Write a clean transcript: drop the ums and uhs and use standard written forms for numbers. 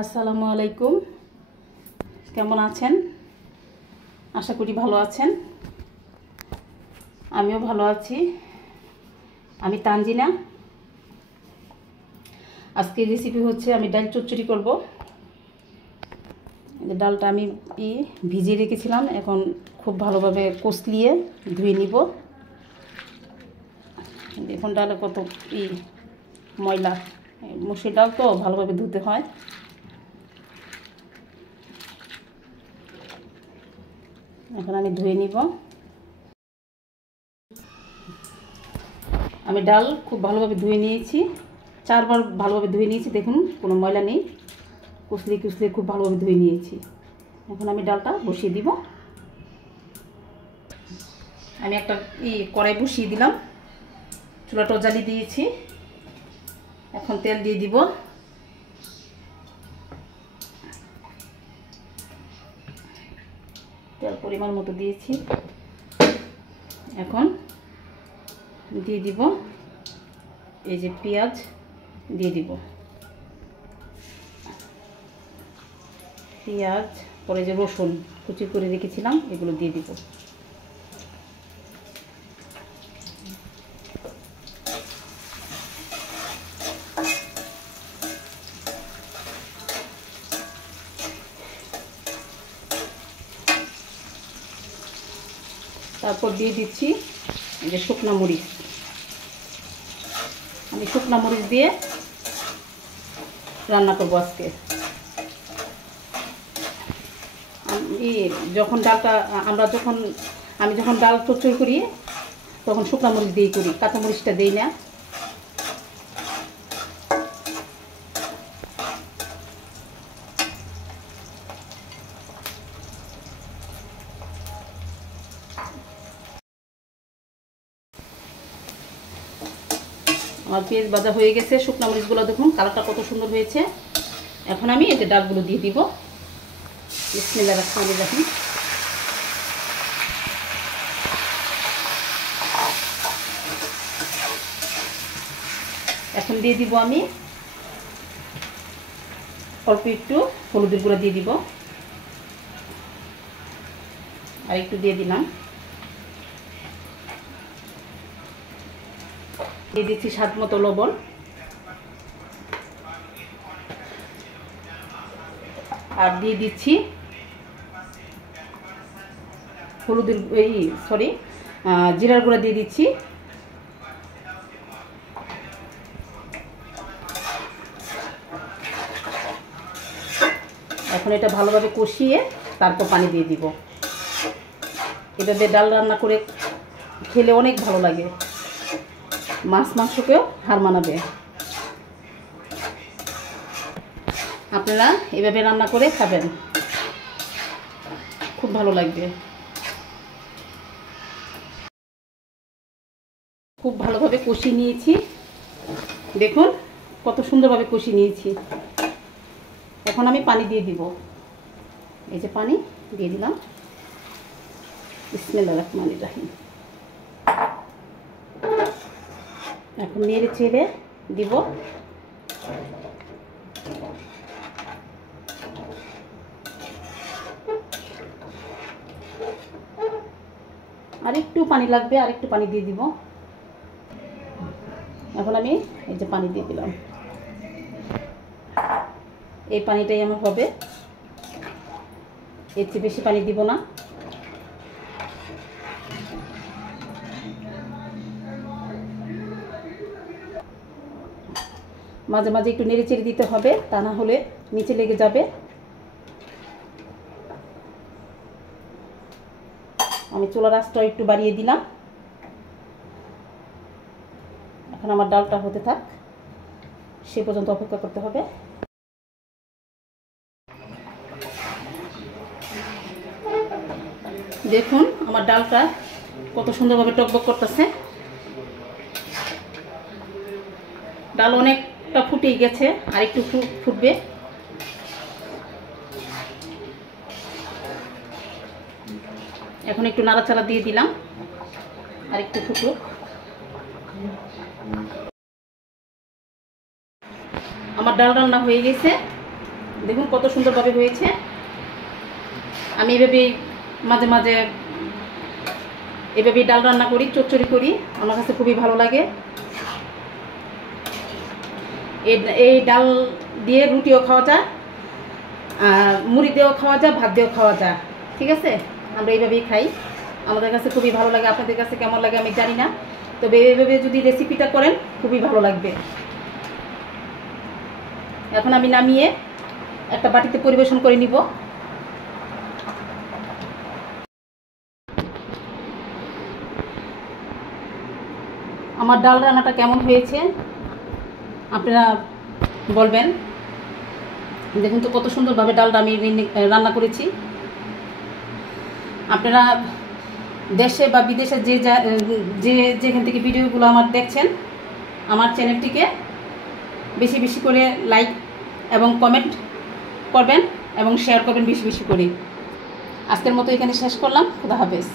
আসসালামু আলাইকুম, কেমন আছেন? আশা করি ভালো আছেন। আমিও ভালো আছি। আমি তানজিনা। আজকের রেসিপি হচ্ছে আমি ডাল চচ্চড়ি করব। ডালটা আমি ভিজিয়ে রেখেছিলাম, এখন খুব ভালোভাবে কষলিয়ে ধুয়ে নিব। দেখুন ডালে কত ময়লা, মুসুর ডাল তো ভালোভাবে ধুতে হয়। এখন আমি ধুয়ে নিব। আমি ডাল খুব ভালোভাবে ধুয়ে নিয়েছি, 4 বার ভালোভাবে ধুয়ে নিয়েছি। দেখুন কোনো ময়লা নেই, কুচলি কুচলি খুব ভালোভাবে ধুয়ে নিয়েছি। এখন আমি ডালটা বসিয়ে দিব। আমি একটা কড়াই বসিয়ে দিলাম, চুলাটা জ্বালিয়ে দিয়েছি। এখন তেল দিয়ে দিব। তেল পরিমাণ মতো দিয়েছি। এখন দিয়ে দিব এই যে পেঁয়াজ দিয়ে দিব, পেঁয়াজ পরে যে রসুন কুচি করে রেখেছিলাম এগুলো দিয়ে দিব। তারপর দিয়ে দিচ্ছি এই যে শুকনো মরিচ। আমি শুকনো মরিচ দিয়ে রান্না করবো আজকে। যখন ডালটা আমি যখন ডাল চচ্চড়ি করি তখন শুকনো মরিচ দিয়েই করি, কাঁচা মরিচটা দিই না। আমার পেঁয়াজ ভাজা হয়ে গেছে, শুকনো মরিচগুলো দেখুন কালারটা কত সুন্দর হয়েছে। এখন আমি এই যে ডালগুলো দিয়ে দিব। বিসমিল্লাহির রহমানির রহিম। এখন দিয়ে দিব আমি অল্প একটু হলুদের গুঁড়া দিয়ে দিব, আর একটু দিয়ে দিলাম। দিয়ে দিচ্ছি স্বাদ মতো লবণ, আর দিয়ে দিচ্ছি হলুদের জিরার গুঁড়া দিয়ে দিচ্ছি। এখন এটা ভালোভাবে কষিয়ে তারপর পানি দিয়ে দিব। এটা দিয়ে ডাল রান্না করে খেলে অনেক ভালো লাগে, মাছ মাংসকেও হার মানাবে। আপনারা এভাবে রান্না করে খাবেন, খুব ভালো লাগবে। খুব ভালোভাবে কষিয়ে নিয়েছি, দেখুন কত সুন্দরভাবে কষিয়ে নিয়েছি। এখন আমি পানি দিয়ে দিব। এই যে পানি দিয়ে দিলাম। বিসমিল্লাহির রহমানির রহিম। এখন নেড়ে চেড়ে দিব। আর একটু পানি লাগবে, আর একটু পানি দিয়ে দিব। এখন আমি এই যে পানি দিয়ে দিলাম। এই পানিটাই আমার হবে, এর চেয়ে বেশি পানি দিব না। মাঝে মাঝে একটু নেড়ে চেড়ে দিতে হবে, তা না হলে নিচে লেগে যাবে। আমি চুলার আঁচটা একটু বাড়িয়ে দিলাম। এখন আমার ডালটা হতে থাক, সে পর্যন্ত অপেক্ষা করতে হবে। দেখুন আমার ডালটা কত সুন্দরভাবে টকবক করতেছে। ডাল অনেকটা ফুটে গেছে, আর একটু ফুটবে। এখন একটু নাড়াচাড়া দিয়ে দিলাম, আর একটু ফুটুক। আমার ডাল রান্না হয়ে গেছে, দেখুন কত সুন্দরভাবে হয়েছে। আমি এভাবেই মাঝে মাঝে এভাবেই ডাল রান্না করি, চচ্চড়ি করি, আমার কাছে খুবই ভালো লাগে। এই ডাল দিয়ে রুটিও খাওয়া যায়, মুড়ি দিয়েও খাওয়া যায়, ভাত দিয়েও খাওয়া যায়, ঠিক আছে। আমরা এইভাবেই খাই, আমাদের কাছে খুবই ভালো লাগে। আপনাদের কাছে কেমন লাগে আমি জানি না, তবে এইভাবে যদি রেসিপিটা করেন খুবই ভালো লাগবে। এখন আমি নামিয়ে একটা বাটিতে পরিবেশন করে নিব। আমার ডাল রান্নাটা কেমন হয়েছে আপনারা বলবেন। দেখুন তো কত সুন্দরভাবে ডালটা আমি রান্না করেছি। আপনারা দেশে বা বিদেশে যেখান থেকে ভিডিওগুলো আমার দেখছেন, আমার চ্যানেলটিকে বেশি বেশি করে লাইক এবং কমেন্ট করবেন এবং শেয়ার করবেন বেশি বেশি করে। আজকের মতো এখানে শেষ করলাম। খুদা হাফেজ।